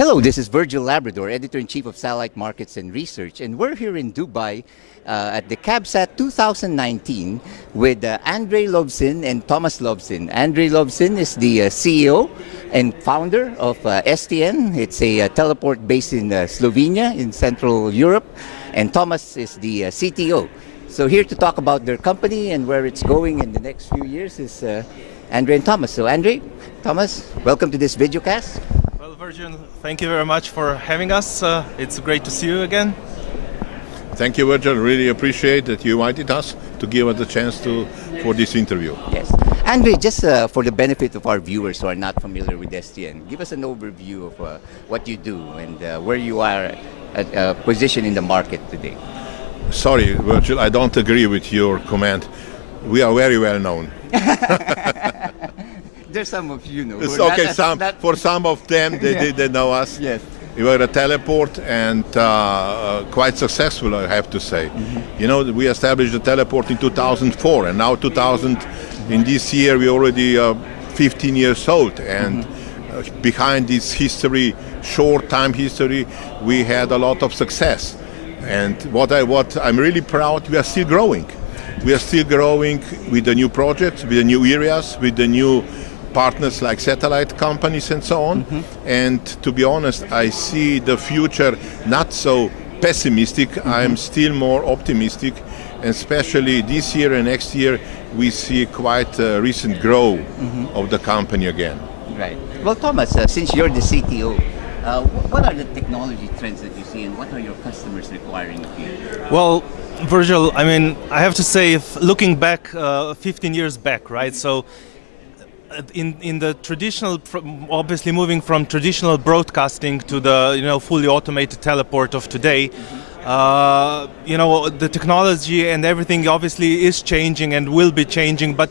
Hello, this is Virgil, Labrador, Editor-in-Chief of Satellite Markets and Research, and we're here in Dubai at the CABSAT 2019 with Andrey Lovsin and Tomaz Lovsin. Andrey Lovsin is the CEO and founder of STN. It's a teleport based in Slovenia in Central Europe, and Tomaz is the CTO. So here to talk about their company and where it's going in the next few years is Andrey and Tomaz. So Andrey, Tomaz, welcome to this videocast. Well, Virgil, thank you very much for having us. It's great to see you again. Thank you, Virgil. Really appreciate that you invited us to give us a chance for this interview. Yes. Andrey, just for the benefit of our viewers who are not familiar with STN, give us an overview of what you do and where you are at position in the market today. Sorry, Virgil, I don't agree with your comment. We are very well known. There's some of you know. It's okay, for some of them, they know us. Yes. We were a teleport and quite successful, I have to say. You know, we established the teleport in 2004, and now in this year, we're already 15 years old. And behind this history, short time history, we had a lot of success. And what I'm really proud, we are still growing. We are still growing with the new projects, with the new areas, with the new partners like satellite companies and so on. And to be honest, I see the future not so pessimistic. I'm still more optimistic, and especially this year and next year, we see quite a recent growth of the company again. Right. Well, Tomaz, since you're the CTO, what are the technology trends that you see, and what are your customers requiring of you? Well, Virgil, I mean, I have to say, looking back 15 years back, right? So in the traditional, obviously moving from traditional broadcasting to the fully automated teleport of today, the technology and everything obviously is changing and will be changing. But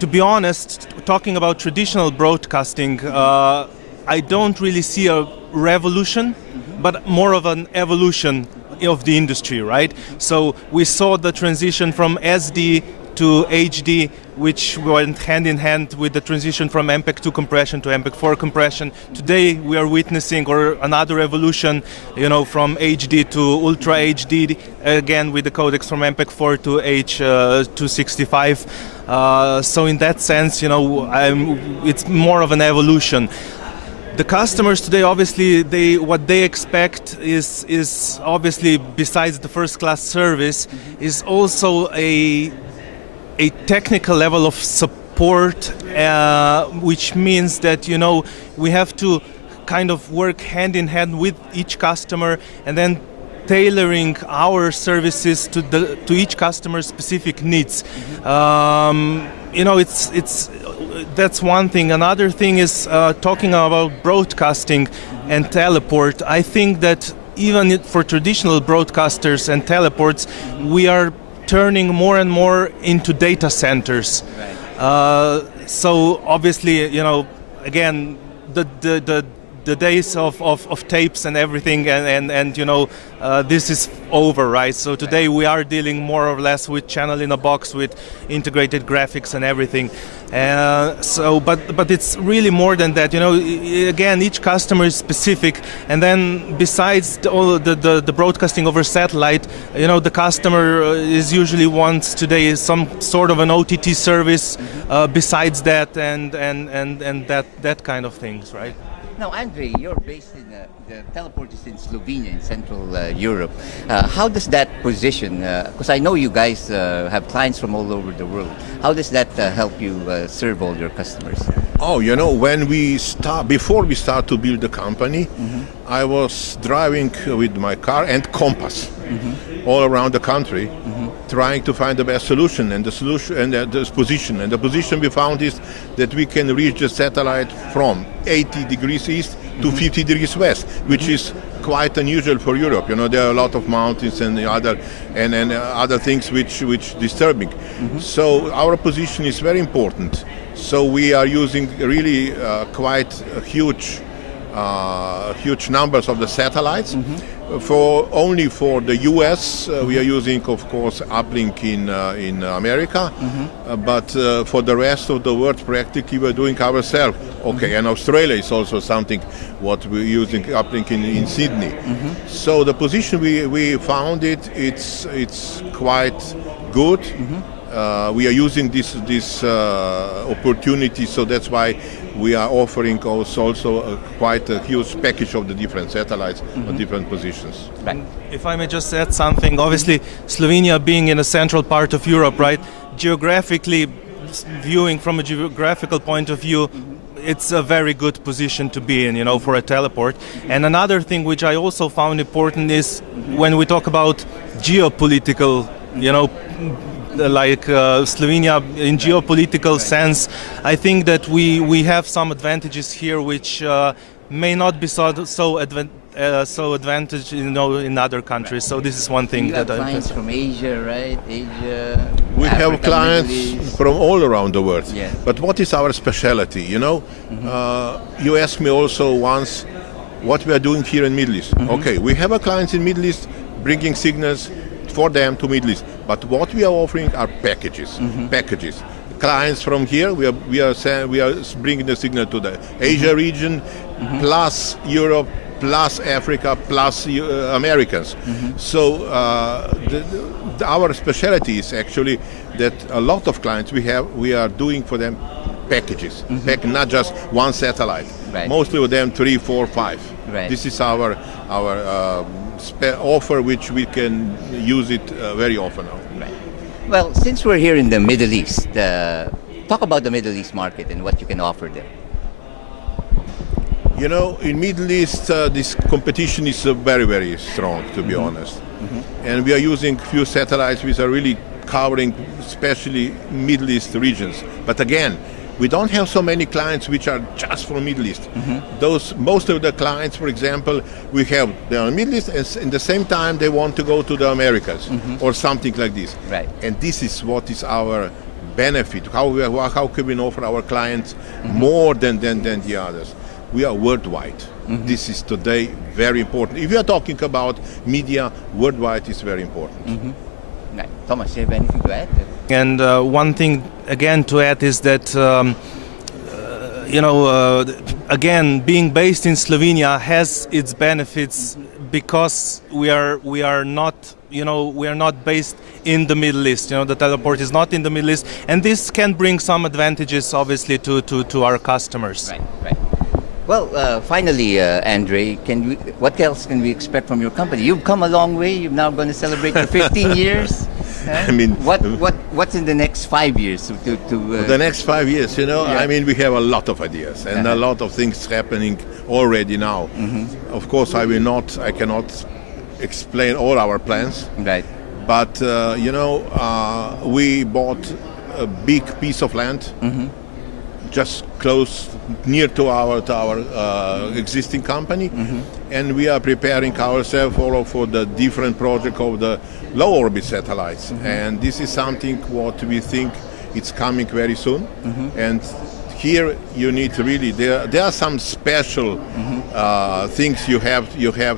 to be honest, talking about traditional broadcasting, I don't really see a revolution, but more of an evolution of the industry, right? So we saw the transition from SD to HD, which went hand in hand with the transition from MPEG-2 compression to MPEG-4 compression. Today we are witnessing another evolution, from HD to Ultra HD, again with the codecs from MPEG-4 to H265. So in that sense, it's more of an evolution. The customers today, obviously, what they expect is obviously, besides the first-class service, is also a technical level of support, which means that we have to kind of work hand in hand with each customer, and then tailoring our services to each customer's specific needs. That's one thing. Another thing is talking about broadcasting and teleport. I think that even for traditional broadcasters and teleports, we are turning more and more into data centers. Right. So obviously, again, the days of tapes and everything, and this is over, right? So today we are dealing more or less with channel in a box with integrated graphics and everything. But it's really more than that. Again, each customer is specific, and then besides all the broadcasting over satellite, the customer is usually wants today some sort of an OTT service besides that, and that kind of things, right? Now, Andrey, you're based in the teleport is in Slovenia, in Central Europe. How does that position? Because I know you guys have clients from all over the world. How does that help you serve all your customers? Oh, before we start to build the company, I was driving with my car and compass all around the country, trying to find the best solution, and the position. And the position we found is that we can reach the satellite from 80 degrees east to 50 degrees west, which is quite unusual for Europe. There are a lot of mountains and other things which disturbing. So our position is very important. So we are using really quite huge numbers of the satellites. Only for the US, we are using, of course, uplink in America, but for the rest of the world, practically we're doing ourselves. Okay, and Australia is also something what we're using uplink in Sydney. So the position we found it's quite good. We are using this opportunity, so that's why we are offering also quite a huge package of the different satellites on different positions. Right. If I may just add something, obviously Slovenia being in a central part of Europe, right? Geographically, viewing from a geographical point of view, it's a very good position to be in, for a teleport. And another thing which I also found important is when we talk about geopolitical, like Slovenia in geopolitical sense, I think that we have some advantages here which may not be so advantage in other countries. So this is one thing you have that clients from Asia, right? Asia. We Africa, have clients Middle East. from all around the world. Yeah. But what is our specialty? You asked me also once what we are doing here in Middle East. Okay, we have a clients in Middle East bringing signals for them to Middle East. But what we are offering are packages. Packages. Clients from here, we are bringing the signal to the Asia region, plus Europe, plus Africa, plus Americans. So our specialty is actually that a lot of clients we are doing for them packages, not just one satellite. Right. Mostly with them 3, 4, 5. Right. This is our offer, which we can use it very often now. Right. Well, since we're here in the Middle East, talk about the Middle East market and what you can offer there. In Middle East, this competition is very, very strong, to be honest. And we are using few satellites which are really covering especially Middle East regions. But again, we don't have so many clients which are just from Middle East. Most of the clients, for example, they are in Middle East, and in the same time they want to go to the Americas or something like this. Right. And this is what is our benefit. How can we offer our clients more than the others? We are worldwide. This is today very important. If you are talking about media, worldwide is very important. Right. Thomas, you have anything to add? And one thing again to add is that again, being based in Slovenia has its benefits because we are not based in the Middle East. The teleport is not in the Middle East, and this can bring some advantages, obviously, to our customers. Right. Right. Well, finally, Andrey, what else can we expect from your company? You've come a long way. You're now going to celebrate your 15 years. I mean, what's in the next 5 years? The next 5 years, I mean, we have a lot of ideas and a lot of things happening already now. Of course, I cannot explain all our plans. Right. But we bought a big piece of land. Just close near to our existing company, and we are preparing ourselves for the different project of the low orbit satellites. And this is something what we think it's coming very soon. And here you need to really there are some special things you have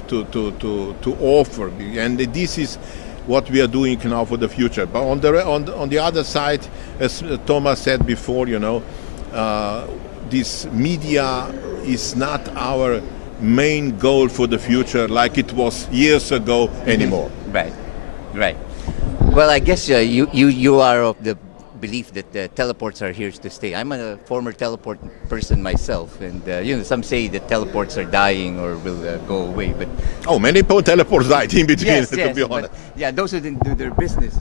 to offer, and this is what we are doing now for the future. But on the other side, as Tomaz said before, this media is not our main goal for the future like it was years ago anymore. Right. Well, I guess you are of the belief that teleports are here to stay. I'm a former teleport person myself, and some say that teleports are dying or will go away. But many teleports died in between. Yes, to be honest. Those who didn't do their business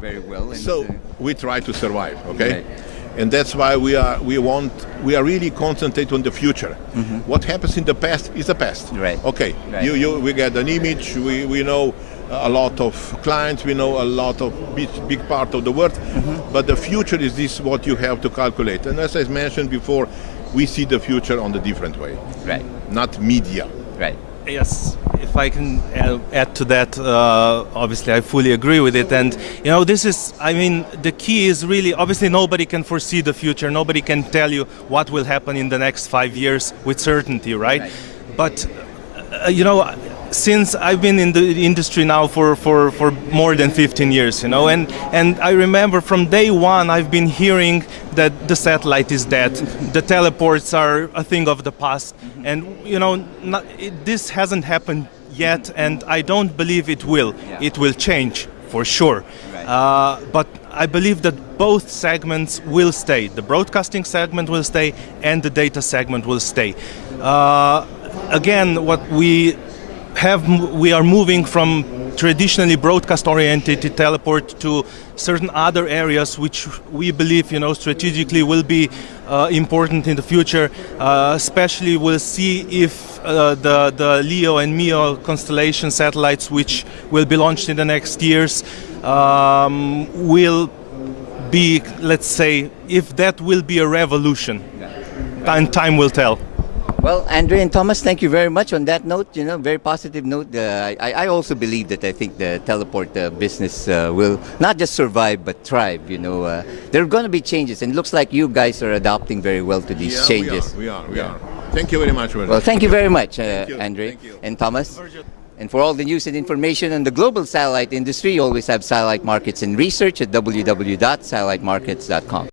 very well. And, so we try to survive. Okay. Right. And that's why we are really concentrate on the future. What happens in the past is the past. Right. Okay. Right. We get an image. We know a lot of clients. We know a lot of big part of the world. But the future is this what you have to calculate. And as I mentioned before, we see the future on the different way. Right. Not media. Right. Yes, if I can add to that, obviously I fully agree with it. And, the key is really, obviously nobody can foresee the future. Nobody can tell you what will happen in the next 5 years with certainty, right? But, since I've been in the industry now for more than 15 years, and I remember from day one I've been hearing that the satellite is dead, the teleports are a thing of the past, and this hasn't happened yet, and I don't believe it will. Yeah. It will change for sure. Right. But I believe that both segments will stay. The broadcasting segment will stay, and the data segment will stay. Again, what we are moving from traditionally broadcast-oriented teleport to certain other areas which we believe, strategically will be important in the future. Especially, we'll see if the LEO and MEO constellation satellites, which will be launched in the next years, will be, let's say, if that will be a revolution. And time will tell. Well, Andrey and Tomaz, thank you very much. On that note, very positive note. I also believe that I think the teleport business will not just survive but thrive. There are going to be changes, and it looks like you guys are adapting very well to these changes. We are. Thank you very much, Virgil. Well, thank you very much, you. Andrey Thank you. and Tomaz. And for all the news and information on the global satellite industry, you always have Satellite Markets and Research at www.satellitemarkets.com.